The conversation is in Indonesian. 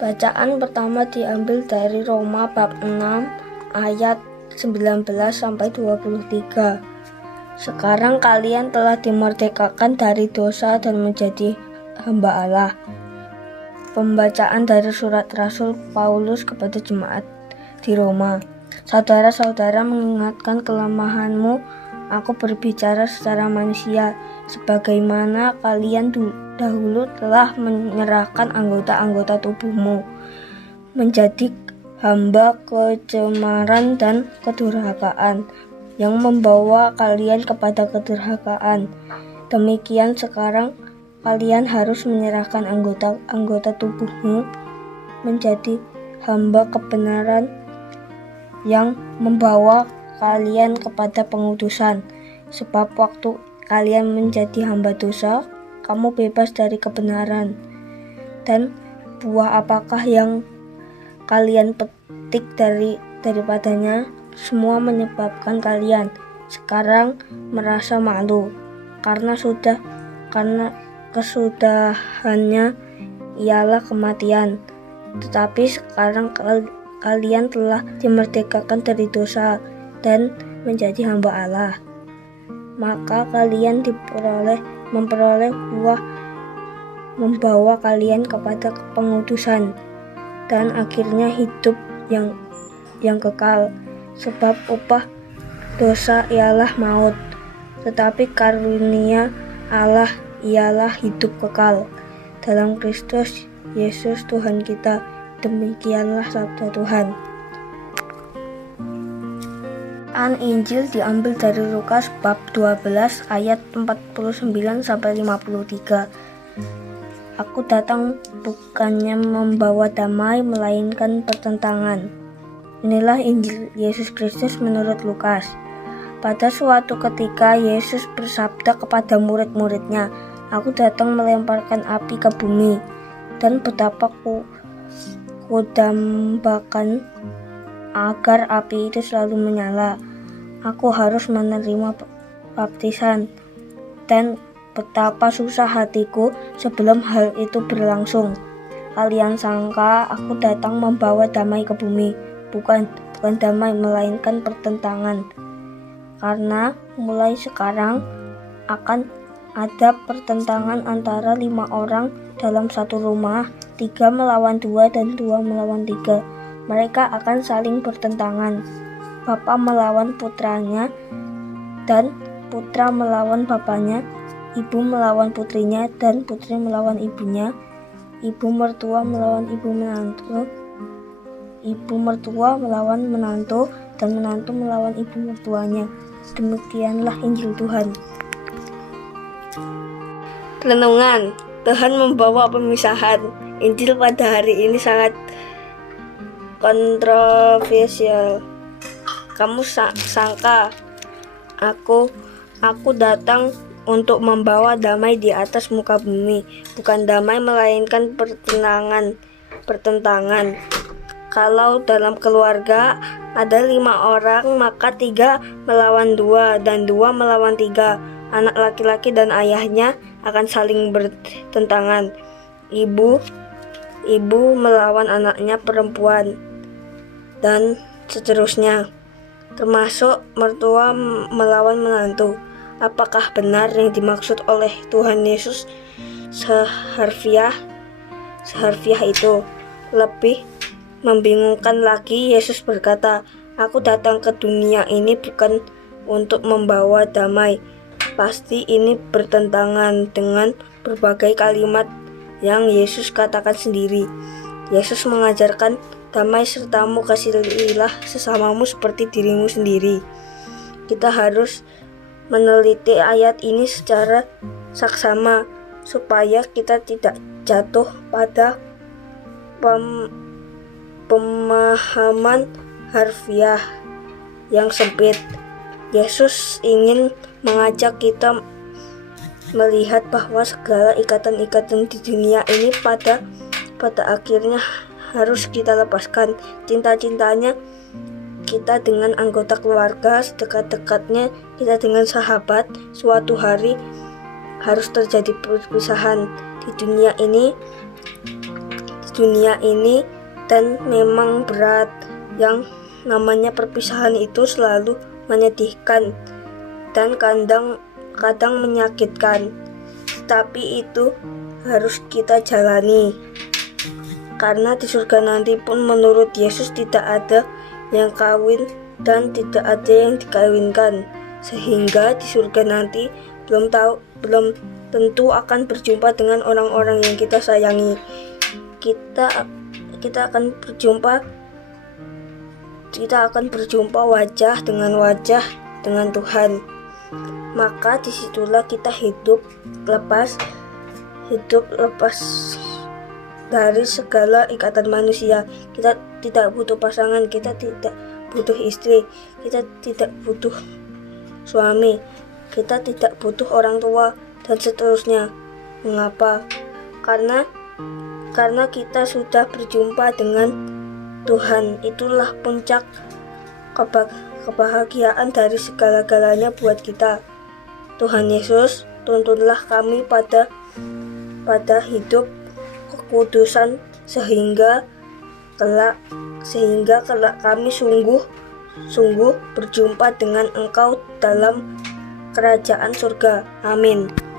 Bacaan pertama diambil dari Roma bab 6 ayat 19 sampai 23. Sekarang kalian telah dimerdekakan dari dosa dan menjadi hamba Allah. Pembacaan dari surat Rasul Paulus kepada jemaat di Roma. Saudara-saudara, mengingatkan kelemahanmu, aku berbicara secara manusia, sebagaimana kalian dahulu telah menyerahkan anggota-anggota tubuhmu menjadi hamba kecemaran dan kedurhakaan yang membawa kalian kepada kedurhakaan. Demikian sekarang kalian harus menyerahkan anggota tubuhmu menjadi hamba kebenaran yang membawa kalian kepada pengudusan. Sebab waktu kalian menjadi hamba dosa, kamu bebas dari kebenaran. Dan buah apakah yang kalian petik daripadanya? Semua menyebabkan kalian sekarang merasa malu, karena kesudahannya ialah kematian. Tetapi sekarang kalian telah dimerdekakan dari dosa dan menjadi hamba Allah. Maka kalian memperoleh buah membawa kalian kepada pengudusan dan akhirnya hidup yang kekal. Sebab upah dosa ialah maut, tetapi karunia Allah ialah hidup kekal dalam Kristus Yesus Tuhan kita. Demikianlah sabda Tuhan. Injil diambil dari Lukas bab 12 ayat 49 sampai 53. Aku datang bukannya membawa damai, melainkan pertentangan. Inilah Injil Yesus Kristus menurut Lukas. Pada suatu ketika Yesus bersabda kepada murid-muridnya, aku datang melemparkan api ke bumi, dan betapa kudambakan agar api itu selalu menyala. Aku harus menerima baptisan, dan betapa susah hatiku sebelum hal itu berlangsung. Kalian sangka aku datang membawa damai ke bumi? Bukan damai, melainkan pertentangan. Karena mulai sekarang akan ada pertentangan antara 5 orang dalam satu rumah, 3 melawan 2 dan 2 melawan 3. Mereka akan saling bertentangan. Bapa melawan putranya dan putra melawan bapaknya, ibu melawan putrinya dan putri melawan ibunya, ibu mertua melawan ibu mertua melawan menantu, dan menantu melawan ibu mertuanya. Demikianlah Injil Tuhan. Renungan. Tuhan membawa pemisahan. Injil pada hari ini sangat kontroversial. Kamu sangka aku datang untuk membawa damai di atas muka bumi. Bukan damai, melainkan pertentangan. Kalau dalam keluarga ada 5 orang, maka 3 melawan 2 dan 2 melawan 3. Anak laki-laki dan ayahnya akan saling bertentangan. Ibu melawan anaknya perempuan, dan seterusnya. Termasuk mertua melawan menantu. Apakah benar yang dimaksud oleh Tuhan Yesus seharfiah itu? Lebih membingungkan lagi, Yesus berkata, aku datang ke dunia ini bukan untuk membawa damai. Pasti ini bertentangan dengan berbagai kalimat yang Yesus katakan sendiri. Yesus mengajarkan, damai sertamu, kasihilah sesamamu seperti dirimu sendiri. Kita harus meneliti ayat ini secara saksama supaya kita tidak jatuh pada pemahaman harfiah yang sempit. Yesus ingin mengajak kita melihat bahwa segala ikatan-ikatan di dunia ini pada akhirnya harus kita lepaskan. Cinta-cintanya kita dengan anggota keluarga, sedekat-dekatnya kita dengan sahabat, suatu hari harus terjadi perpisahan. Di dunia dunia ini dan memang berat. Yang namanya perpisahan itu selalu menyedihkan dan kadang menyakitkan. Tapi itu harus kita jalani. Karena di surga nanti pun menurut Yesus tidak ada yang kawin dan tidak ada yang dikawinkan. Sehingga di surga nanti belum tentu akan berjumpa dengan orang-orang yang kita sayangi. Kita akan berjumpa wajah dengan Tuhan. Maka disitulah kita hidup lepas dari segala ikatan manusia. Kita tidak butuh pasangan, kita tidak butuh istri, kita tidak butuh suami, kita tidak butuh orang tua, dan seterusnya. Mengapa? Karena kita sudah berjumpa dengan Tuhan. Itulah puncak kebahagiaan dari segala-galanya buat kita. Tuhan Yesus, tuntunlah kami pada hidup kekudusan sehingga kelak kami sungguh berjumpa dengan Engkau dalam kerajaan surga. Amin.